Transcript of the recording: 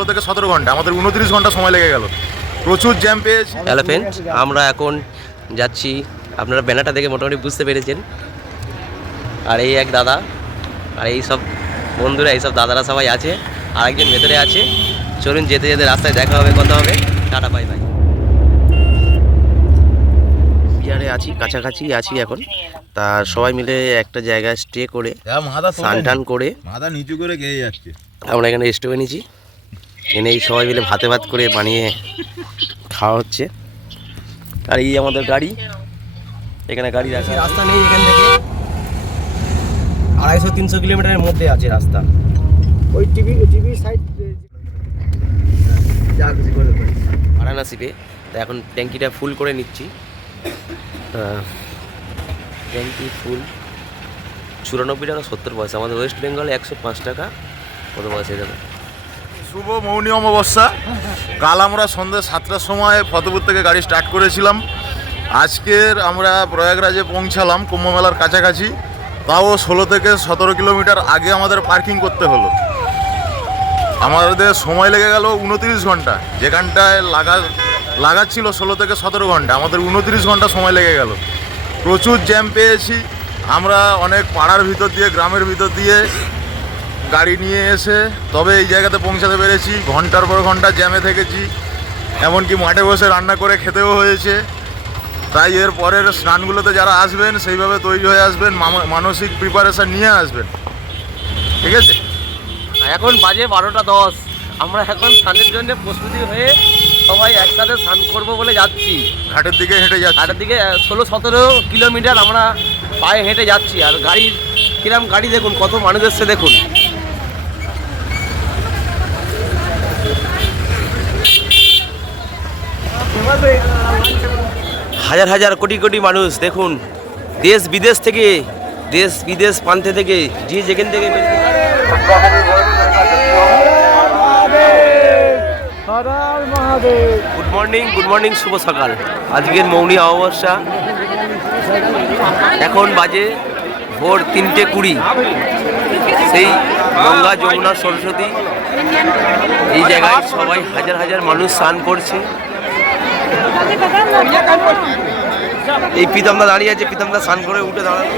16 থেকে 17 ঘন্টা, আমাদের 29 ঘন্টা সময় লেগে গেল, প্রচুর জ্যাম পেয়েছি। হ্যালো ফ্রেন্ড, আমরা এখন যাচ্ছি, আপনারা ব্যানারটা দেখে মোটামুটি বুঝতে পেরেছেন। আর এই এক দাদা আর এই সব বন্ধুরা, এইসব দাদারা সবাই আছে, আর একজন ভেতরে আছে। চলুন যেতে যেতে রাস্তায় দেখা হবে, কথা হবে, টাটা বাই বাই। বিহারে আছি, কাছাকাছি আছি এখন। তা সবাই মিলে একটা জায়গায় স্টে করে স্নান টান করে মাথা নিচু করে গিয়ে যাচ্ছে। আমরা এখানে স্টে নিয়েছি, এনেই সবাই মিলে ভাতে ভাত করে বানিয়ে খাওয়া হচ্ছে। আর এই আমাদের গাড়ি, এখানে গাড়ি রাখা, রাস্তা নেই এখান থেকে 250-300 কিলোমিটারের মধ্যে আছে রাস্তা। ওই টিভি সাইড যা কিছু করে বারাণসীতে। তা এখন ট্যাঙ্কিটা ফুল করে নিচ্ছি। ট্যাঙ্কি ফুল 94 টাকা 70 পয়সা, আমাদের ওয়েস্ট বেঙ্গলে 105 টাকা কত পয়সা যাবে। শুভ মৌনী অমাবস্যা। কাল আমরা সন্ধ্যে 7টার সময় ফতেপুর থেকে গাড়ি স্টার্ট করেছিলাম। আজকের আমরা প্রয়াগরাজে পৌঁছালাম কুম্ভমেলার কাছাকাছি, তাও 16 থেকে 17 কিলোমিটার আগে আমাদের পার্কিং করতে হলো। আমাদের সময় লেগে গেল 29 ঘন্টা, যেখানটায় লাগাচ্ছিল 16 থেকে 17 ঘন্টা, আমাদের 29 ঘন্টা সময় লেগে গেল, প্রচুর জ্যাম পেয়েছি। আমরা অনেক পাড়ার ভিতর দিয়ে, গ্রামের ভিতর দিয়ে গাড়ি নিয়ে এসে তবে এই জায়গাতে পৌঁছাতে পেরেছি। ঘন্টার পর ঘন্টা জ্যামে থেকেছি, এমনকি মাঠে বসে রান্না করে খেতেও হয়েছে। তাই এর পরের স্নানগুলোতে যারা আসবেন সেইভাবে তৈরি হয়ে আসবেন, মানসিক প্রিপারেশান নিয়ে আসবেন, ঠিক আছে? এখন বাজে 12টা 10, আমরা এখন স্নানের জন্য প্রস্তুতি হয়ে সবাই একসাথে স্নান করবো বলে যাচ্ছি। ঘাটের দিকে হেঁটে যাচ্ছি, ঘাটের দিকে 16-17 কিলোমিটার আমরা পায়ে হেঁটে যাচ্ছি। আর গাড়ি কিরম গাড়ি দেখুন, কত মানুষ এসছে দেখুন। হাজার হাজার কোটি কোটি মানুষ দেখুন, দেশ বিদেশ থেকে, দেশ বিদেশ প্রান্তে থেকে, যে যেখান থেকে। গুড মর্নিং, শুভ সকাল। আজকের মৌনী অমাবস্যা, এখন বাজে ভোর 3:20। সেই গঙ্গা, যমুনা, সরস্বতী, এই জায়গায় সবাই হাজার হাজার মানুষ স্নান করছে। এই প্রীতমদা দাঁড়িয়ে আছে, প্রীতমদা স্নান করে উঠে দাঁড়ানো।